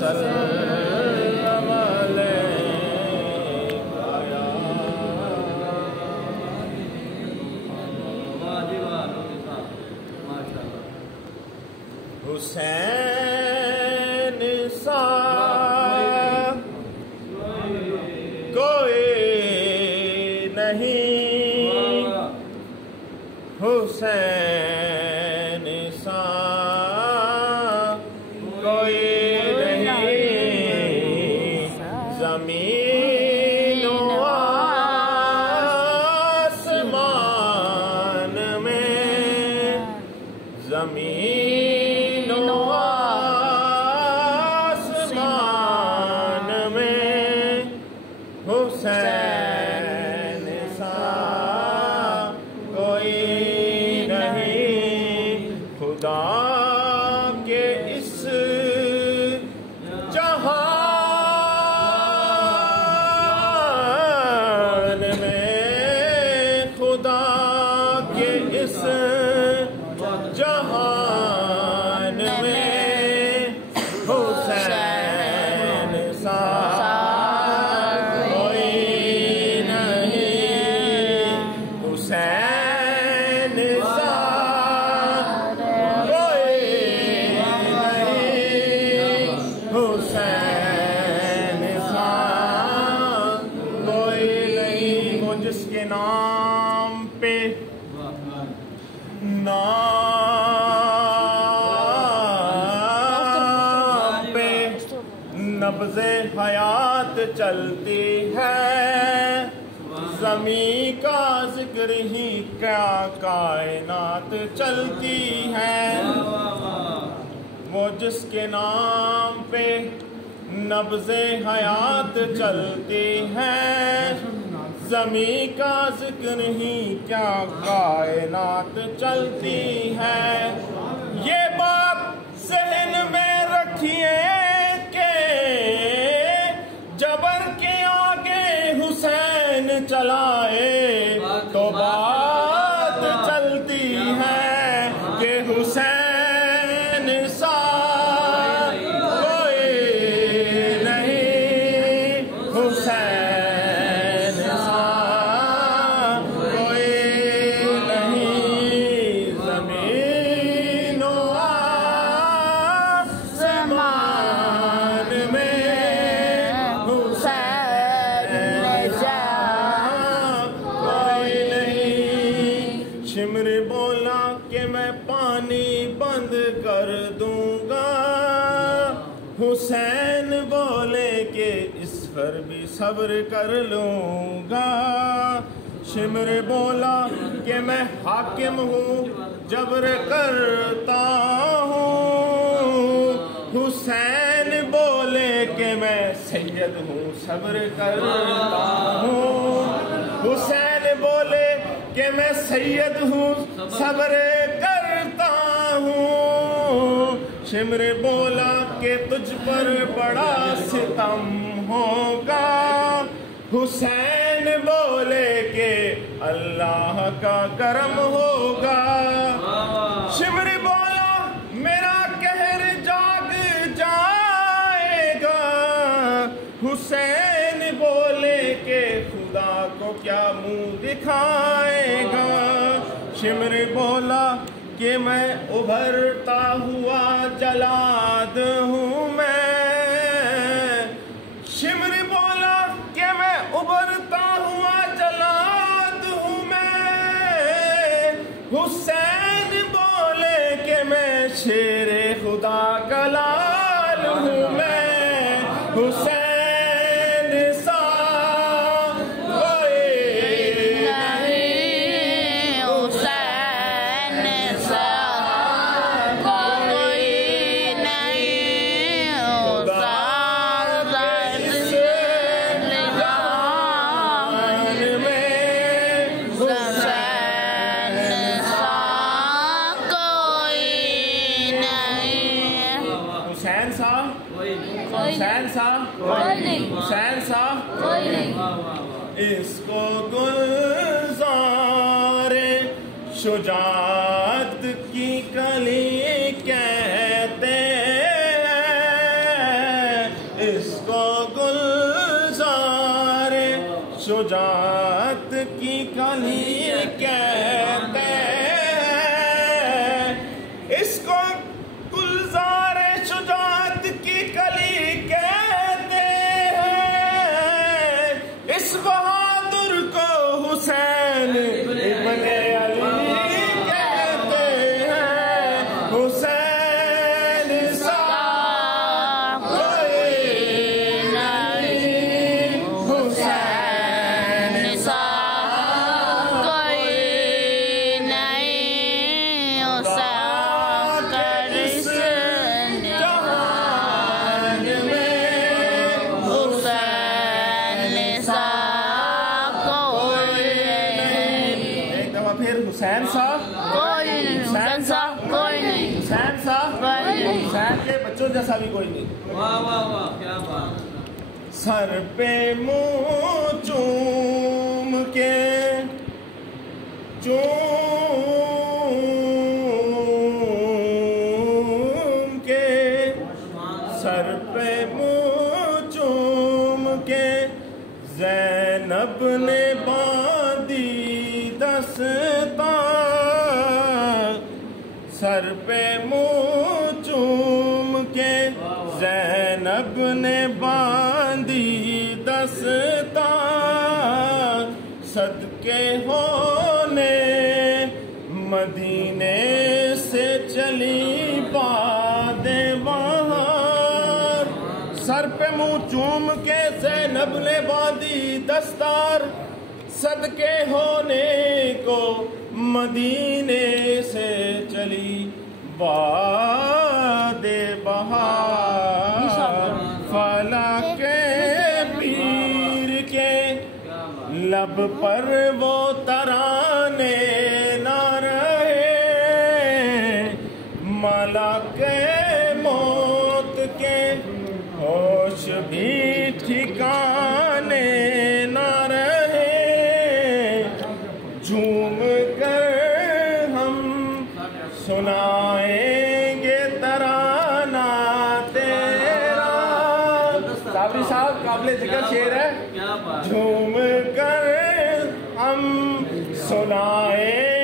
वसल्लम हुसैन सा कोई नहीं, हुसैन सा कोई नहीं, ज़मीन व आसमान में, ज़मीन व आसमान में हुसैन सा कोई नहीं। खुदा के इस जहान में, खुदा के इस जहान में हुसैन सा कोई नहीं, हुसैन सा कोई नहीं, हुसैन सा कोई नहीं। वो जिसके नाम पे नब्ज़े हयात चलती है, ज़मीं का जिक्र ही क्या कायनात चलती है। वो जिसके नाम पे नब्ज़े हयात चलती है, ज़मीं का जिक्र ही क्या कायनात चलती है। ये बात ज़हन में रखिए कि जबर के आगे हुसैन चलाए तो बात चलती है कि हुसैन सा कोई नहीं, हुसैन सा कोई नहीं, ज़मीन व आसमान में हुसैन सा कोई नहीं। शिमर बोला कि मैं पानी बंद कर दूंगा, हुसैन बोले कि इस पर भी सब्र कर लूंगा। शिमर बोला कि मैं हाकिम हूँ, जबर करता हूँ, हुसैन बोले कि मैं सैयद हूँ, सब्र करता हूँ। हुसैन बोले कि मैं सैयद हूँ, सब्र करता हूँ। शिमर बोला कि तुझ पर बड़ा सितम होगा, हुसैन बोले कि अल्लाह का करम होगा। शिमर बोला मेरा कहर जाग जाएगा, हुसैन बोले कि खुदा को क्या मुंह दिखाएगा। शिमर बोला कि मैं उभरता हुआ जलाद हूँ मैं, शिमर बोला कि मैं उभरता हुआ जलाद हूँ मैं। हुसैन बोले कि मैं शेरे खुदा का लाल हूँ मैं, हुसैन सा कोई नहीं, हुसैन सा कोई नहीं, हुसैन सा हुसैन सा हुसैन सा इसको गुलज़ारे शुजाअत की कली कहते हैं। شجاعت کی کلی کہتے ہیں، اس کو گلزار شجاعت کی کلی کہتے ہیں، اس بہادر کو حسین ابن علی کہتے ہیں، حسین سا کوئی نہیں، حسین سا کوئی نہیں، حسین کا رسن جہان میں، حسین سا کوئی ایک دفعہ پھر حسین صاحب، کوئی نہیں، حسین سا کوئی نہیں، حسین صاحب، کوئی نہیں، حسین کے بچوں جیسا بھی کوئی نہیں۔ واہ واہ واہ کیا بات۔ سر پہ منہ چوم کے سر پہ منہ چوم کے زینب نے باندھی دستار، سر پہ منہ چوم کے زینب نے باندھی دستار، صدقے ہونے مدینے سے چلی باد بہار، سر پہ منہ چوم کے زینب نے باندھی دستار، صدقے ہونے کو مدینے سے چلی باد بہار، فلا کے پیر کے لب پر وہ ترانے نہ رہے، ملک موت کے ہوش بھی ٹھکانے نہ رہے، جھوم کر ہم سنائیں گے ترانہ تیرا، صابری صاحب قابل ذکر شعر ہے، کیا بات۔ جھوم کر ہم سنائیں